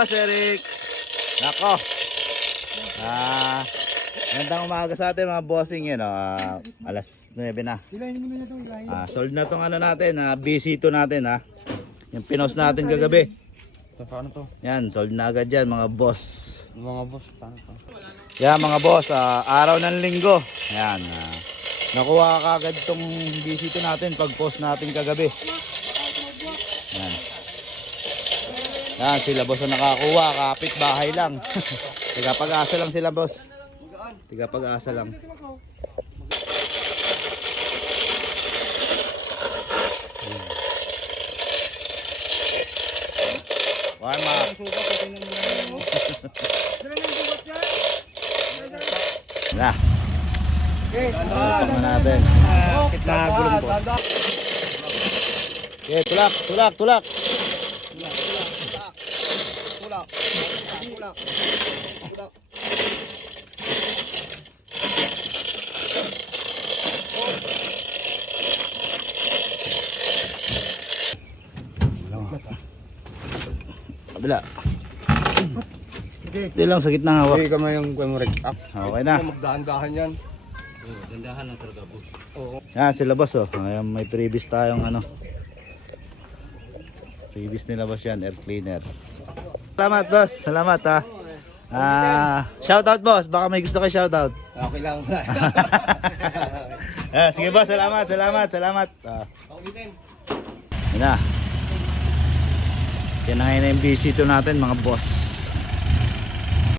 Boss Eric. Nako. Gandang umaga sa atin mga bossing yan. Alas 9 na. Sold na tong ano natin, BC2 natin ha. Yung pinost natin kagabi. Paano to? Yan, sold na agad yan mga boss. Mga boss, paano to? Yan mga boss, araw ng linggo. Yan. Nakuha kagad tong BC2 natin pag post natin kagabi. Yan. Yan, sila boss ang nakakuha, kapit bahay lang. Tiga pag-asa lang sila boss. Tiga pag-asa lang. Warm up. Na. Ano natin? Nagulong po. Okay, tulak, tulak, tulak. Kabila. Ito lang sa gitna hawak. Hindi ka na yung rig up. Okay na. Magdahan-dahan yan. Dandahan lang talaga, boss. Oo. Yan sila boss oh. Ngayon may previous tayong ano. Previous nila boss yan, air cleaner. Salamat boss, salamat ha. Shoutout boss, baka may gusto kayo shoutout. Okay lang. Sige boss, salamat, salamat, salamat. Yan na. Yan na ngayon yung BC2 natin mga boss.